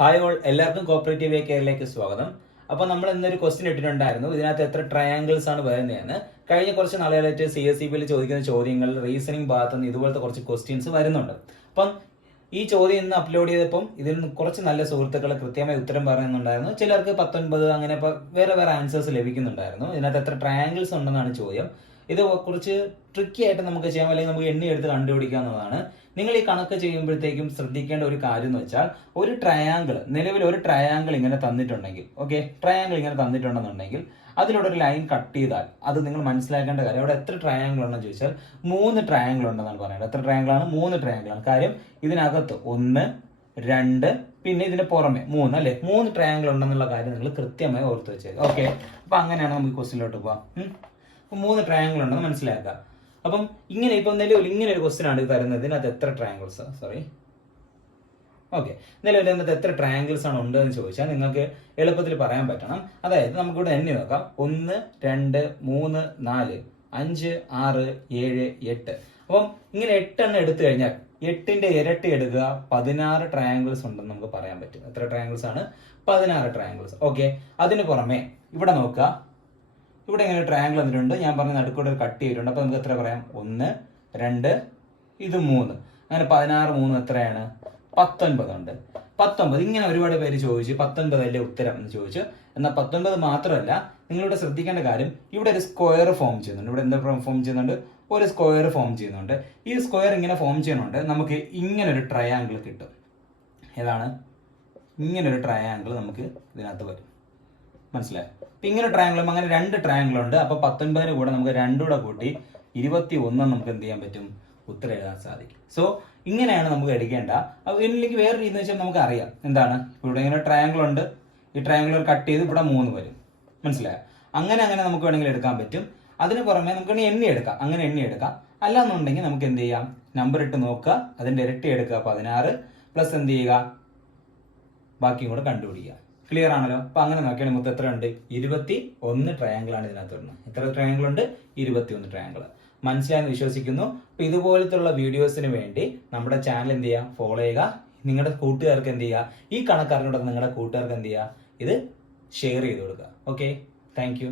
Hi all, എല്ലാവർക്കും cooperative കേരളയിലേക്ക് സ്വാഗതം. അപ്പോൾ നമ്മൾ ഇന്നൊരു ക്വസ്റ്റ്യൻ ഇട്ടിട്ടുണ്ടായിരുന്നു, ഇതിനകത്ത് എത്ര ട്രയാങ്കിൾസ് ആണ് വരുന്നതെന്ന്. കഴിഞ്ഞ കുറച്ച് നാളുകളായിട്ട് CSEB ചോദിക്കുന്ന ചോദ്യങ്ങൾ റീസണിംഗ് ഭാഗത്ത് നിന്ന് ഇതുപോലത്തെ കുറച്ച് ക്വസ്റ്റ്യൻസ് വരുന്നുണ്ട്. അപ്പം ഈ ചോദ്യം ഇന്ന് അപ്ലോഡ് ചെയ്തപ്പം ഇതിൽ നിന്ന് കുറച്ച് നല്ല സുഹൃത്തുക്കൾ കൃത്യമായി ഉത്തരം പറയുന്നുണ്ടായിരുന്നു. ചിലർക്ക് 19 അങ്ങനെ വേറെ വേറെ ആൻസേഴ്സ് ലഭിക്കുന്നുണ്ടായിരുന്നു. ഇതിനകത്ത് എത്ര ട്രയാങ്കിൾസ് ഉണ്ടെന്നാണ് ചോദ്യം. ഇത് കുറച്ച് ട്രിക്കി ആയിട്ട് നമുക്ക് ചെയ്യാം, അല്ലെങ്കിൽ നമുക്ക് എണ്ണി എടുത്ത് കണ്ടുപിടിക്കാവുന്നതാണ്. നിങ്ങൾ ഈ കണക്ക് ചെയ്യുമ്പോഴത്തേക്കും ശ്രദ്ധിക്കേണ്ട ഒരു കാര്യം എന്ന് വെച്ചാൽ, ഒരു ട്രയാങ്കിൾ, നിലവിൽ ഒരു ട്രയാങ്കിൾ ഇങ്ങനെ തന്നിട്ടുണ്ടെങ്കിൽ, ട്രയാങ്കിൾ ഇങ്ങനെ തന്നിട്ടുണ്ടെന്നുണ്ടെങ്കിൽ അതിലൂടെ ഒരു ലൈൻ കട്ട് ചെയ്താൽ അത് നിങ്ങൾ മനസ്സിലാക്കേണ്ട കാര്യം, അവിടെ എത്ര ട്രയാങ്കിൾ ഉണ്ടെന്ന് ചോദിച്ചാൽ 3 ട്രയാങ്കിൾ ഉണ്ടെന്നാണ് പറയുന്നത്. എത്ര ട്രയാങ്കിൾ ആണ്? 3 ട്രയാങ്കിൾ ആണ്. കാര്യം ഇതിനകത്ത് 1, 2 പിന്നെ ഇതിന് പുറമെ 3 അല്ലെ, 3 ട്രയാങ്കിൾ ഉണ്ടെന്നുള്ള കാര്യം നിങ്ങൾ കൃത്യമായി ഓർത്ത് വെച്ചേക്കുക. ഓക്കെ, അപ്പൊ അങ്ങനെയാണ് നമുക്ക് ക്വസ്റ്റിനിലോട്ട് പോവാം. 3 ട്രയാങ്കിൾ ഉണ്ടെന്ന് മനസ്സിലാക്കുക. അപ്പം ഇങ്ങനെ ഇപ്പൊ നിലവിൽ ഇങ്ങനെ ഒരു ക്വസ്റ്റ്യൻ ആണ് തരുന്നത്, ഇതിനകത്ത് എത്ര ട്രയാങ്കിൾസ് നിലവിൽ ഇതിനകത്ത് എത്ര ട്രയാങ്കിൾസ് ആണ് ഉണ്ടെന്ന് ചോദിച്ചാൽ നിങ്ങൾക്ക് എളുപ്പത്തിൽ പറയാൻ പറ്റണം. അതായത് നമുക്കിവിടെ എണ്ണി നോക്കാം. 1, 2, 3, 4, 5, 6, 7, 8. അപ്പം ഇങ്ങനെ 8 എണ്ണം എടുത്തു കഴിഞ്ഞാൽ 8ന്റെ ഇരട്ടി എടുക്കുക, 16 ട്രയാങ്കിൾസ് ഉണ്ടെന്ന് നമുക്ക് പറയാൻ പറ്റും. എത്ര ട്രയാങ്കിൾസ് ആണ്? 16 ട്രയാങ്കിൾസ്. ഓക്കെ, അതിന് പുറമെ ഇവിടെ നോക്കുക, ഇവിടെ ഇങ്ങനെ ട്രയാങ്കിൾ വന്നിട്ടുണ്ട്. ഞാൻ പറഞ്ഞ നടുക്കൂടെ ഒരു കട്ട് ചെയ്തിട്ടുണ്ട്. അപ്പൊ നമുക്ക് എത്ര പറയാം? 1, 2, ഇത് 3, അങ്ങനെ 16 3 എത്രയാണ്? 19 ഉണ്ട്. 19 ഇങ്ങനെ ഒരുപാട് പേര് ചോദിച്ചു 19 അല്ലേ ഉത്തരം എന്ന് ചോദിച്ചു. എന്നാൽ 19 മാത്രമല്ല, നിങ്ങളിവിടെ ശ്രദ്ധിക്കേണ്ട കാര്യം, ഇവിടെ ഒരു സ്ക്വയർ ഫോം ചെയ്യുന്നുണ്ട്. ഇവിടെ എന്താ ഫോം ചെയ്യുന്നുണ്ട്? ഒരു സ്ക്വയർ ഫോം ചെയ്യുന്നുണ്ട്. ഈ സ്ക്വയർ ഇങ്ങനെ ഫോം ചെയ്യുന്നുണ്ട്, നമുക്ക് ഇങ്ങനെ ഒരു ട്രയാങ്കിൾ കിട്ടും. ഏതാണ്? ഇങ്ങനെ ഒരു ട്രയാങ്കിൾ നമുക്ക് ഇതിനകത്ത് വരും. മനസ്സിലായി? അപ്പൊ ഇങ്ങനെ ട്രയാങ്കിളും, അങ്ങനെ 2 ട്രയാങ്കിൾ ഉണ്ട്. അപ്പൊ 19 കൂടെ നമുക്ക് 2 കൂടെ കൂട്ടി 21 നമുക്ക് എന്ത് ചെയ്യാൻ പറ്റും? ഉത്തരം എഴുതാൻ സാധിക്കും. സോ ഇങ്ങനെയാണ് നമുക്ക് എടുക്കേണ്ട. അപ്പൊ ഇതിലേക്ക് വേറെ രീതി വെച്ചാൽ നമുക്ക് അറിയാം എന്താണ്, ഇവിടെ ഇങ്ങനെ ട്രയാങ്കിൾ ഉണ്ട്, ഈ ട്രയാങ്കിൾ കട്ട് ചെയ്ത് ഇവിടെ 3 വരും. മനസ്സിലായോ? അങ്ങനെ നമുക്ക് വേണമെങ്കിൽ എടുക്കാൻ പറ്റും. അതിന് പുറമെ നമുക്ക് എണ്ണി എടുക്കാം, അങ്ങനെ എണ്ണി എടുക്കാം. അല്ലാന്നുണ്ടെങ്കിൽ നമുക്ക് എന്ത് ചെയ്യാം? നമ്പർ ഇട്ട് നോക്കുക, അതിന്റെ ഇരട്ടി എടുക്കുക 16 പ്ലസ് എന്ത് ചെയ്യുക, ബാക്കിയും കൂടെ കണ്ടുപിടിക്കുക. ക്ലിയർ ആണല്ലോ? അപ്പൊ അങ്ങനെ നോക്കിയാൽ മൊത്തം എത്ര ഉണ്ട്? 21 ട്രയാങ്കിൾ ആണ് ഇതിനകത്ത് വരുന്നത്. എത്ര ട്രയാങ്കിൾ ഉണ്ട്? 21 ട്രയാങ്കിൾ. മനസ്സിലായെന്ന് വിശ്വസിക്കുന്നു. അപ്പൊ ഇതുപോലത്തുള്ള വീഡിയോസിന് വേണ്ടി നമ്മുടെ ചാനൽ എന്ത് ചെയ്യുക? ഫോളോ ചെയ്യുക. നിങ്ങളുടെ കൂട്ടുകാർക്ക് എന്ത് ചെയ്യുക? ഈ കണക്കറിഞ്ഞുകൊണ്ട് നിങ്ങളുടെ കൂട്ടുകാർക്ക് എന്ത് ചെയ്യുക? ഇത് ഷെയർ ചെയ്ത് കൊടുക്കുക. Okay, thank you.